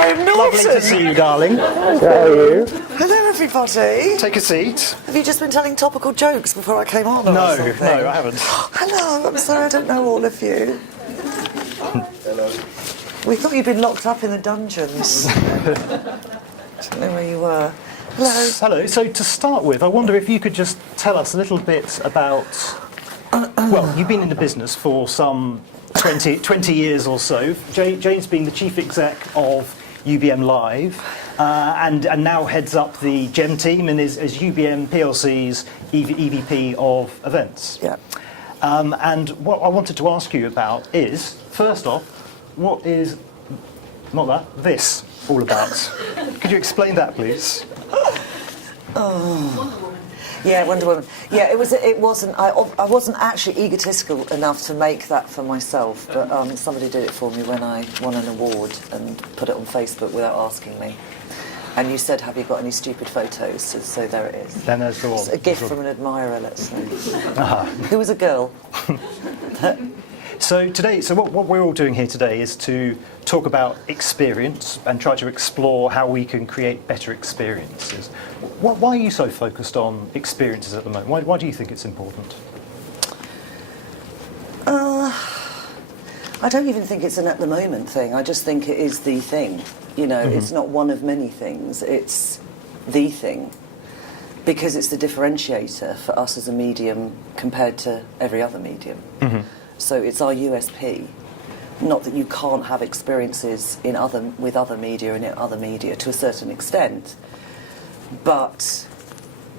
Graham Norton. Lovely to see you, darling. How are you? Hello, everybody. Take a seat. Have you just been telling topical jokes before I came on? No, or something? no, I haven't. Hello, I'm sorry I don't know all of you. Hello. We thought you'd been locked up in the dungeons. Didn't know where you were. Hello. Hello. So to start with, I wonder if you could just tell us a little bit about... Well, you've been in the business for some 20 years or so. Jane's been the chief exec of UBM Live and now heads up the GEM team and is UBM PLC's EVP of events. Yeah. And what I wanted to ask you about is, first off, what is, not that, this all about? Could you explain that, please? Yeah, Wonder Woman. Yeah, it wasn't. I wasn't actually egotistical enough to make that for myself, but somebody did it for me when I won an award and put it on Facebook without asking me. And you said, "Have you got any stupid photos?" So there it is. Then there's the one. It's a gift from an admirer, let's say. Ah. Who was a girl. So today, what we're all doing here today is to talk about experience and try to explore how we can create better experiences. Why are you so focused on experiences at the moment? Why do you think it's important? I don't even think it's an at the moment thing. I just think it is the thing. You know, It's not one of many things. It's the thing. Because it's the differentiator for us as a medium compared to every other medium. Mm-hmm. So it's our USP. Not that you can't have experiences with other media and in other media to a certain extent, but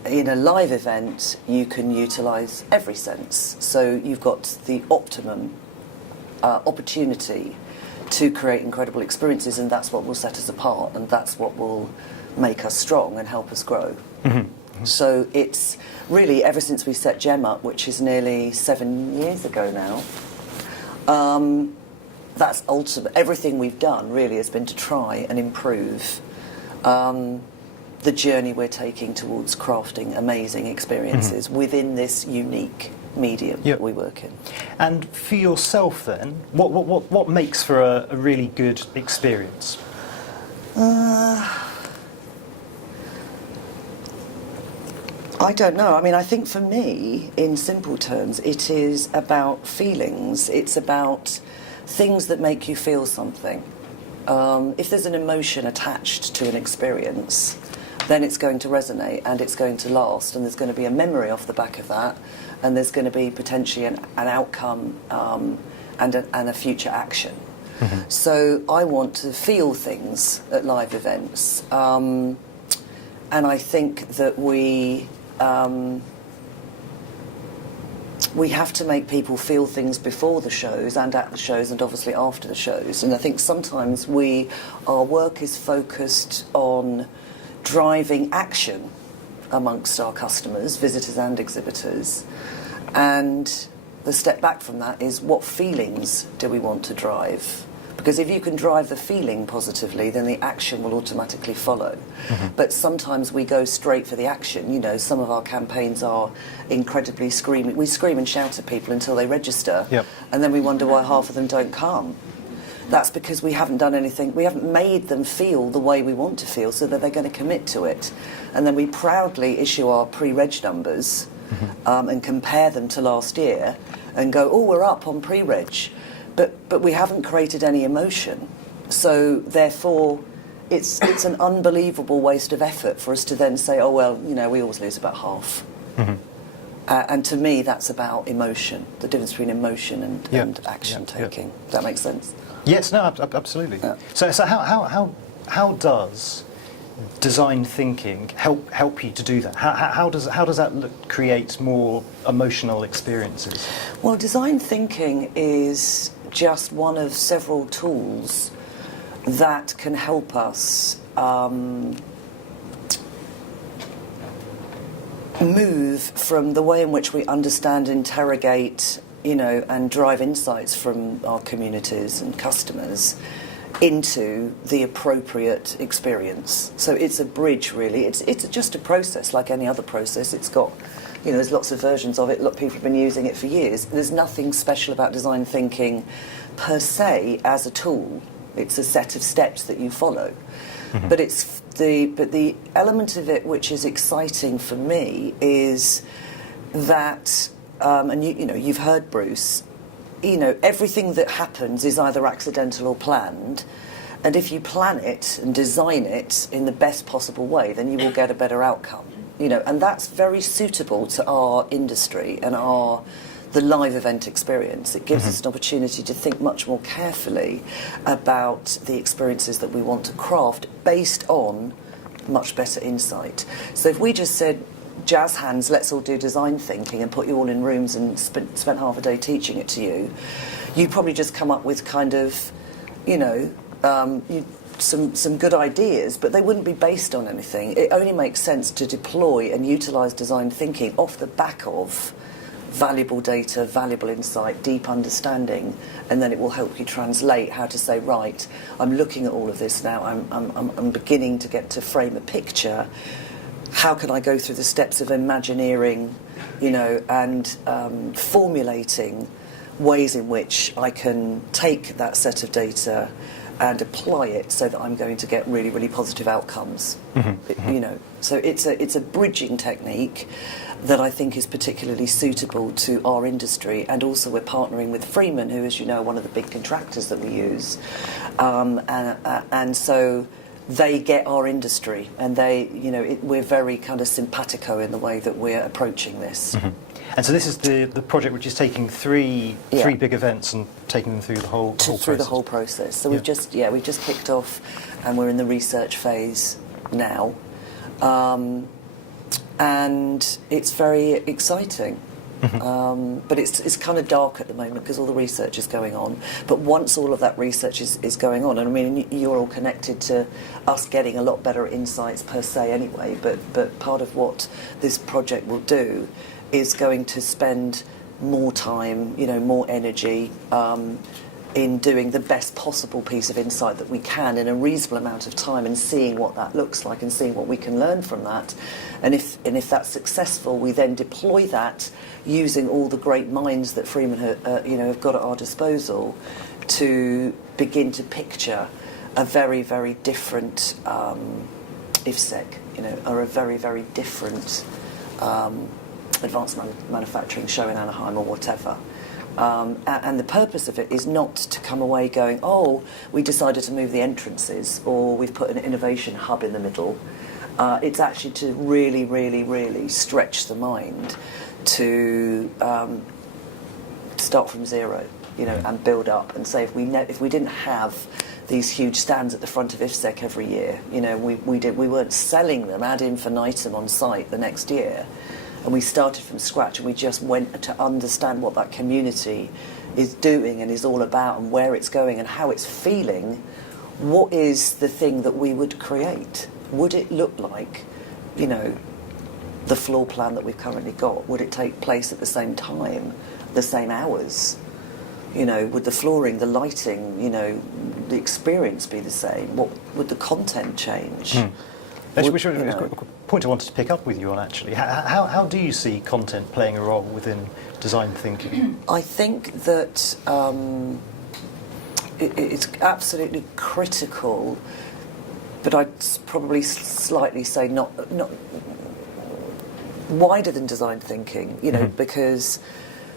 in a live event you can utilise every sense. So you've got the optimum opportunity to create incredible experiences, and that's what will set us apart, and that's what will make us strong and help us grow. Mm-hmm. So it's really, ever since we set GEM up, which is nearly 7 years ago now, that's ultimate. Everything we've done really has been to try and improve the journey we're taking towards crafting amazing experiences within this unique medium that we work in. And for yourself then, what makes for a really good experience? I don't know. I mean, I think for me, in simple terms, it is about feelings. It's about things that make you feel something. If there's an emotion attached to an experience, then it's going to resonate and it's going to last, and there's going to be a memory off the back of that, and there's going to be potentially an outcome and a future action. Mm-hmm. So I want to feel things at live events, and I think that we have to make people feel things before the shows and at the shows and obviously after the shows. And I think sometimes our work is focused on driving action amongst our customers, visitors and exhibitors. And the step back from that is, what feelings do we want to drive? Because if you can drive the feeling positively, then the action will automatically follow. Mm-hmm. But sometimes we go straight for the action. You know, some of our campaigns are incredibly screaming. We scream and shout at people until they register, and then we wonder why half of them don't come. That's because we haven't done anything. We haven't made them feel the way we want to feel so that they're going to commit to it. And then we proudly issue our pre-reg numbers and compare them to last year and go, oh, we're up on pre-reg. But we haven't created any emotion, so therefore it's an unbelievable waste of effort for us to then say, oh well, you know, we always lose about half. Mm-hmm. And to me, that's about emotion, the difference between emotion and action taking. Does that make sense? Yes, no, absolutely. Yeah. So how does design thinking help you to do that? How does that create more emotional experiences? Well, design thinking is just one of several tools that can help us move from the way in which we understand, interrogate, you know, and drive insights from our communities and customers into the appropriate experience. So it's a bridge, really. It's just a process like any other process. It's got, you know, there's lots of versions of it. Look, people have been using it for years. There's nothing special about design thinking per se as a tool. It's a set of steps that you follow. But the element of it which is exciting for me is that, and you've heard Bruce, everything that happens is either accidental or planned. And if you plan it and design it in the best possible way, then you will get a better outcome. And that's very suitable to our industry and the live event experience. It gives us an opportunity to think much more carefully about the experiences that we want to craft based on much better insight. So if we just said, jazz hands, let's all do design thinking and put you all in rooms and spent half a day teaching it to you, you'd probably just come up with kind of, some good ideas, but they wouldn't be based on anything. It only makes sense to deploy and utilise design thinking off the back of valuable data, valuable insight, deep understanding, and then it will help you translate how to say, right, I'm looking at all of this now, I'm beginning to get to frame a picture. How can I go through the steps of imagineering, and formulating ways in which I can take that set of data and apply it so that I'm going to get really, really positive outcomes. So it's a bridging technique that I think is particularly suitable to our industry, and also we're partnering with Freeman, who, as you know, are one of the big contractors that we use, and so they get our industry, and we're very kind of simpatico in the way that we're approaching this. And so this is the project which is taking three big events and taking them through the whole process. The whole process. So we've just kicked off, and we're in the research phase now, and it's very exciting. But it's kind of dark at the moment because all the research is going on. But once all of that research is going on, and I mean, you're all connected to us getting a lot better insights per se anyway, but part of what this project will do is going to spend more time, more energy in doing the best possible piece of insight that we can in a reasonable amount of time, and seeing what that looks like and seeing what we can learn from that. And if that's successful, we then deploy that using all the great minds that Freeman have got at our disposal to begin to picture a very, very different IFSEC, or a very, very different advanced manufacturing show in Anaheim or whatever. And the purpose of it is not to come away going, oh, we decided to move the entrances, or we've put an innovation hub in the middle. It's actually to really, really, really stretch the mind to start from zero, and build up, and say if we didn't have these huge stands at the front of IFSEC every year, we weren't selling them ad infinitum on site the next year. And we started from scratch, and we just went to understand what that community is doing and is all about, and where it's going and how it's feeling. What is the thing that we would create? Would it look like, the floor plan that we've currently got? Would it take place at the same time, the same hours? Would the flooring, the lighting, the experience be the same? What would the content change? Which was a point I wanted to pick up with you on, actually. How do you see content playing a role within design thinking? I think that it's absolutely critical, but I'd probably slightly say not wider than design thinking, because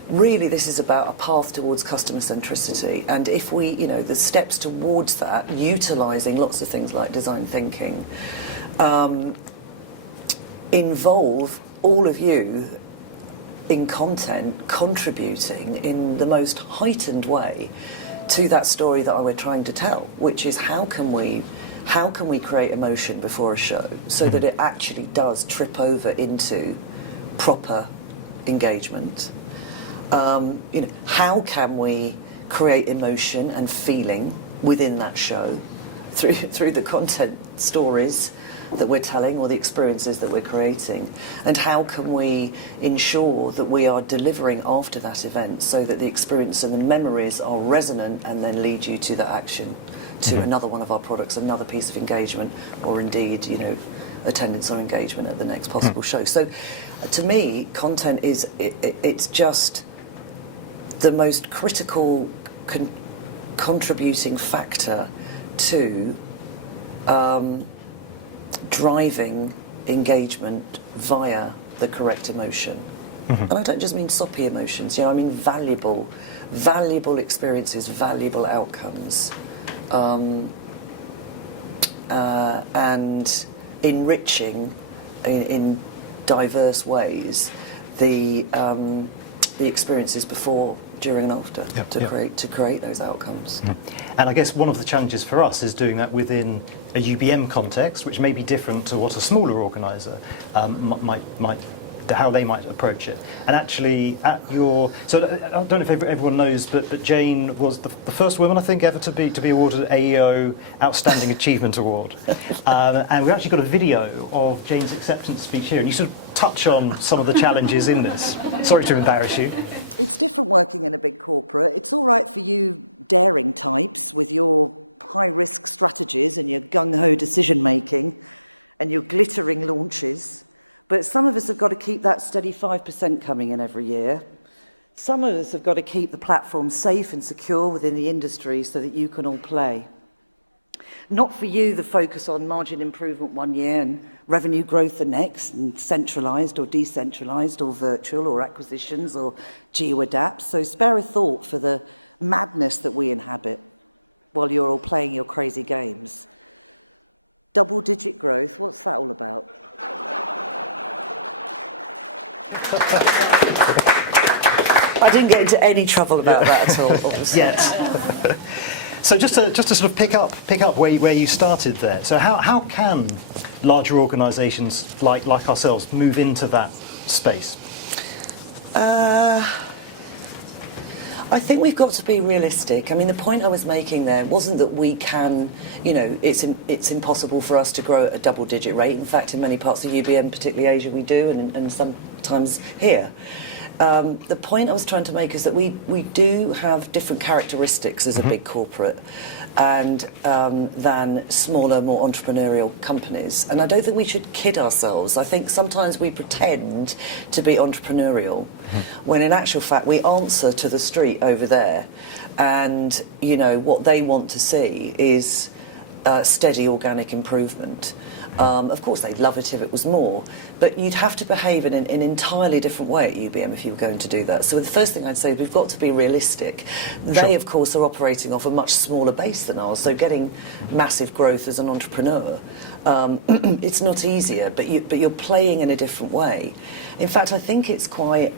really this is about a path towards customer centricity. And if we, the steps towards that, utilising lots of things like design thinking, involve all of you in content contributing in the most heightened way to that story that we're trying to tell, which is how can we create emotion before a show so that it actually does trip over into proper engagement. How can we create emotion and feeling within that show through the content stories that we're telling or the experiences that we're creating, and how can we ensure that we are delivering after that event so that the experience and the memories are resonant and then lead you to that action, to another one of our products, another piece of engagement, or indeed, attendance or engagement at the next possible show. So to me, content is, it's just the most critical contributing factor to driving engagement via the correct emotion. And I don't just mean soppy emotions, I mean valuable experiences, valuable outcomes, and enriching in diverse ways the experiences before, during and after to create those outcomes. And I guess one of the challenges for us is doing that within a UBM context, which may be different to what a smaller organiser might how they might approach it. And actually, I don't know if everyone knows, but Jane was the first woman, I think, ever to be awarded an AEO Outstanding Achievement Award. And we've actually got a video of Jane's acceptance speech here, and you sort of touch on some of the challenges in this. Sorry to embarrass you. I didn't get into any trouble about that at all, obviously. Yes. So just to sort of pick up where you started there. So how can larger organisations like ourselves move into that space? I think we've got to be realistic. I mean, the point I was making there wasn't that we can, it's impossible for us to grow at a double-digit rate. In fact, in many parts of UBM, particularly Asia, we do, and sometimes here. The point I was trying to make is that we do have different characteristics as a big corporate and than smaller, more entrepreneurial companies. And I don't think we should kid ourselves. I think sometimes we pretend to be entrepreneurial when in actual fact we answer to the street over there. And, what they want to see is steady organic improvement. Of course, they'd love it if it was more, but you'd have to behave in an entirely different way at UBM if you were going to do that. So the first thing I'd say is we've got to be realistic. They, of course, are operating off a much smaller base than ours, so getting massive growth as an entrepreneur, it's not easier, but you're playing in a different way. In fact, I think it's quite...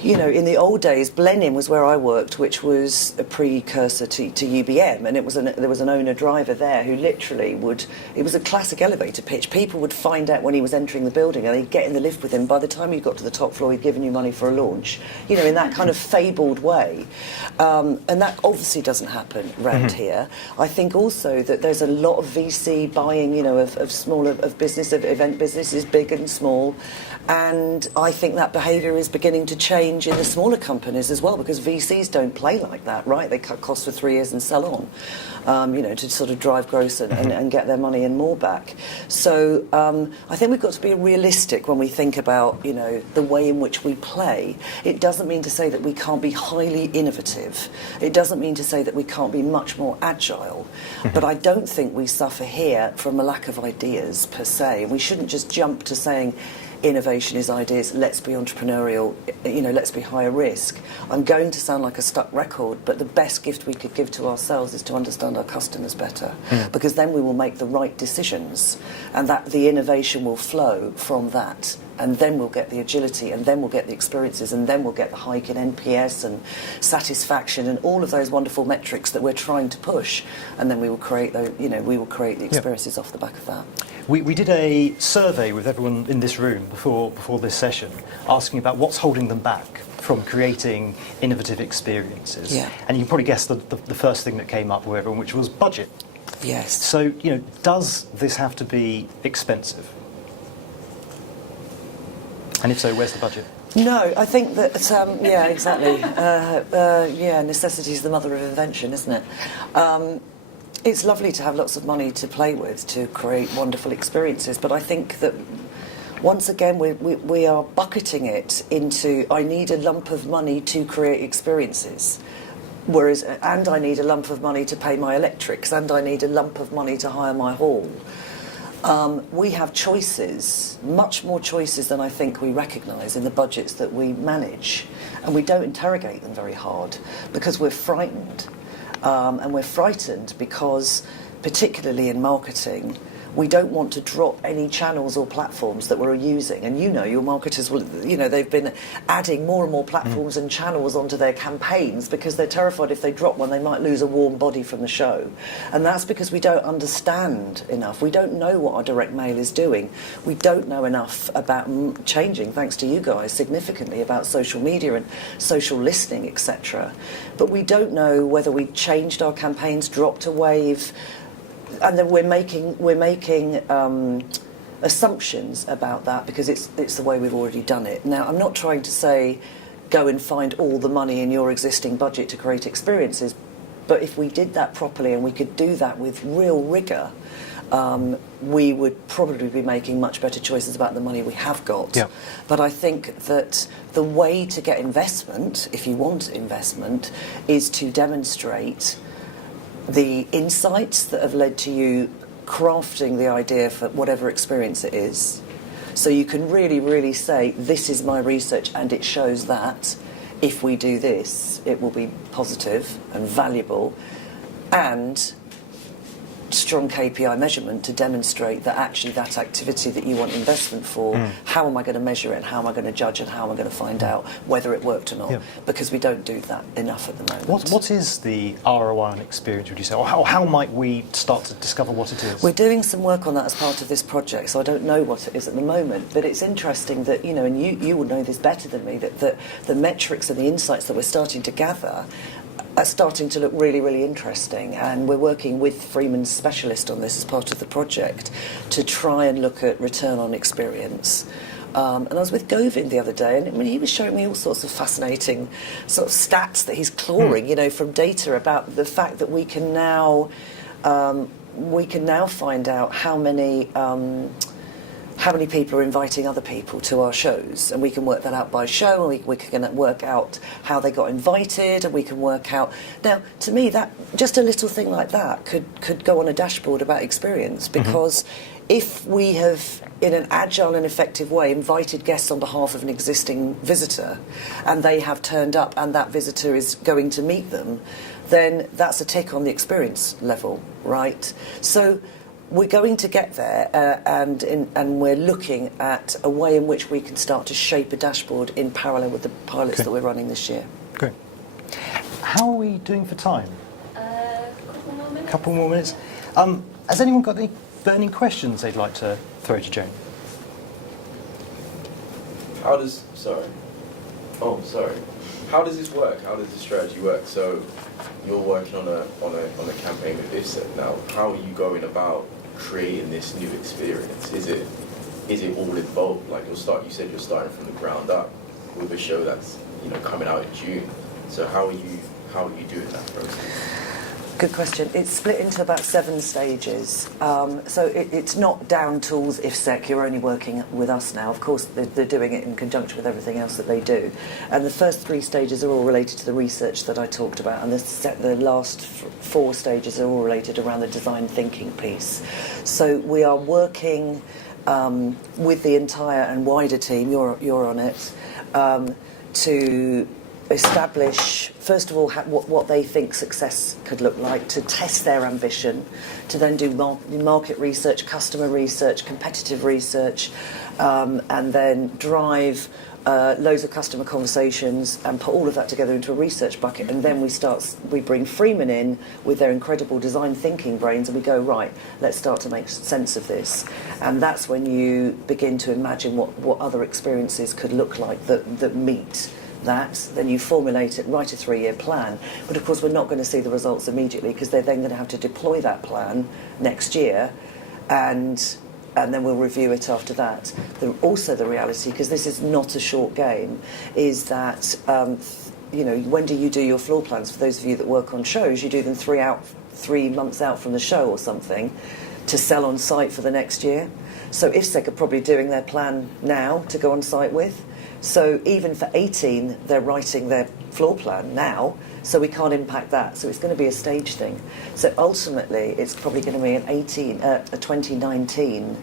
in the old days, Blenheim was where I worked, which was a precursor to UBM, and there was an owner-driver there who literally it was a classic elevator pitch. People would find out when he was entering the building, and they'd get in the lift with him. By the time you got to the top floor, he'd given you money for a launch, in that kind of fabled way. And that obviously doesn't happen around here. I think also that there's a lot of VC buying, of smaller, of business, of event businesses, big and small. And I think that behaviour is beginning to change in the smaller companies as well, because VCs don't play like that, right? They cut costs for 3 years and sell on, to sort of drive growth and get their money and more back. So I think we've got to be realistic when we think about, the way in which we play. It doesn't mean to say that we can't be highly innovative. It doesn't mean to say that we can't be much more agile. But I don't think we suffer here from a lack of ideas per se. We shouldn't just jump to saying, innovation is ideas, let's be entrepreneurial, let's be higher risk. I'm going to sound like a stuck record, but the best gift we could give to ourselves is to understand our customers better, because then we will make the right decisions, and that the innovation will flow from that. And then we'll get the agility, and then we'll get the experiences, and then we'll get the hike in NPS and satisfaction and all of those wonderful metrics that we're trying to push. And then we will create the experiences off the back of that. We did a survey with everyone in this room before this session, asking about what's holding them back from creating innovative experiences. Yeah. And you can probably guess the first thing that came up with everyone, which was budget. Yes. So, does this have to be expensive? And if so, where's the budget? No, I think that, exactly. Necessity is the mother of invention, isn't it? It's lovely to have lots of money to play with to create wonderful experiences, but I think that once again we are bucketing it into, I need a lump of money to create experiences. Whereas, and I need a lump of money to pay my electrics, and I need a lump of money to hire my hall. We have choices, much more choices than I think we recognise in the budgets that we manage. And we don't interrogate them very hard because we're frightened. And we're frightened because, particularly in marketing, we don't want to drop any channels or platforms that we're using. And your marketers will, they've been adding more and more platforms and channels onto their campaigns because they're terrified if they drop one, they might lose a warm body from the show. And that's because we don't understand enough. We don't know what our direct mail is doing. We don't know enough about changing, thanks to you guys, significantly about social media and social listening, etc. But we don't know whether we changed our campaigns, dropped a wave, and then we're making assumptions about that because it's the way we've already done it. Now, I'm not trying to say go and find all the money in your existing budget to create experiences, but if we did that properly and we could do that with real rigour, we would probably be making much better choices about the money we have got. Yeah. But I think that the way to get investment, if you want investment, is to demonstrate the insights that have led to you crafting the idea for whatever experience it is. So you can really, really say, this is my research and it shows that if we do this, it will be positive and valuable, and strong KPI measurement to demonstrate that actually that activity that you want investment for, how am I going to measure it, and how am I going to judge, and how am I going to find out whether it worked or not? Yeah. Because we don't do that enough at the moment. What is the ROI on experience, would you say? Or how might we start to discover what it is? We're doing some work on that as part of this project, so I don't know what it is at the moment, but it's interesting that, and you will know this better than me, that the metrics and the insights that we're starting to gather are starting to look really, really interesting, and we're working with Freeman's specialist on this as part of the project to try and look at return on experience. And I was with Govind the other day, and he was showing me all sorts of fascinating sort of stats that he's clawing, from data about the fact that we can now find out how many people are inviting other people to our shows, and we can work that out by show, and we can work out how they got invited, and we can work out. Now, to me, that just a little thing like that could go on a dashboard about experience, because if we have, in an agile and effective way, invited guests on behalf of an existing visitor, and they have turned up, and that visitor is going to meet them, then that's a tick on the experience level, right? So we're going to get there, and we're looking at a way in which we can start to shape a dashboard in parallel with the pilots that we're running this year. Great. How are we doing for time? Couple more minutes. Couple more minutes. Has anyone got any burning questions they'd like to throw to Jane? How does this work? How does this strategy work? So you're working on a campaign with IFSEC now. How are you going about creating this new experience? Is it all involved? Like you said you're starting from the ground up with a show that's coming out in June. So how are you doing that process? Good question. It's split into about 7 stages. So it's not down tools IFSEC. You're only working with us now. Of course, they're doing it in conjunction with everything else that they do. And the first 3 stages are all related to the research that I talked about. And the last 4 stages are all related around the design thinking piece. So we are working with the entire and wider team, you're on it, to establish, first of all, what they think success could look like, to test their ambition, to then do market research, customer research, competitive research, and then drive loads of customer conversations and put all of that together into a research bucket. And then we bring Freeman in with their incredible design thinking brains, and we go, right, let's start to make sense of this. And that's when you begin to imagine what other experiences could look like that meet that. Then you formulate it, write a 3-year plan. But of course we're not going to see the results immediately, because they're then going to have to deploy that plan next year, and then we'll review it after that. Also the reality, because this is not a short game, is that when do you do your floor plans? For those of you that work on shows, you do them 3 months out from the show or something, to sell on site for the next year. So IFSEC are probably doing their plan now to go on site with. So even for 18, they're writing their floor plan now, so we can't impact that. So it's going to be a stage thing. So ultimately, it's probably going to be a 2019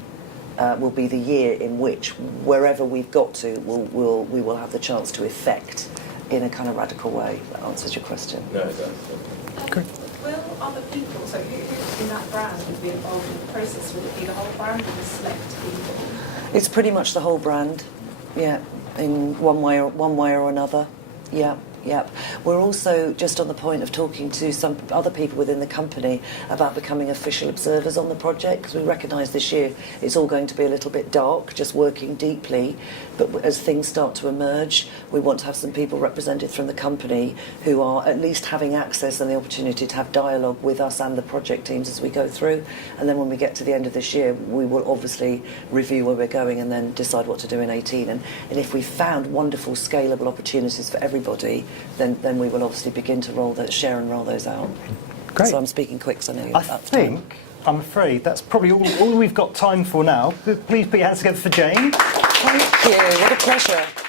will be the year in which, wherever we've got to, we will have the chance to effect in a kind of radical way. That answers your question. No, it does. Great. Will other people, so who in that brand would be involved in the process? Would it be the whole brand or the select people? It's pretty much the whole brand, yeah, in one way or another, yeah. Yep. We're also just on the point of talking to some other people within the company about becoming official observers on the project, because we recognise this year it's all going to be a little bit dark, just working deeply. But as things start to emerge, we want to have some people represented from the company who are at least having access and the opportunity to have dialogue with us and the project teams as we go through. And then when we get to the end of this year, we will obviously review where we're going and then decide what to do in 18. And if we found wonderful scalable opportunities for everybody, then we will obviously begin to roll those out. Great. So I'm speaking quick, so I know you're up to time. I'm afraid that's probably all we've got time for now. Please put your hands together for Jane. Thank you. What a pleasure.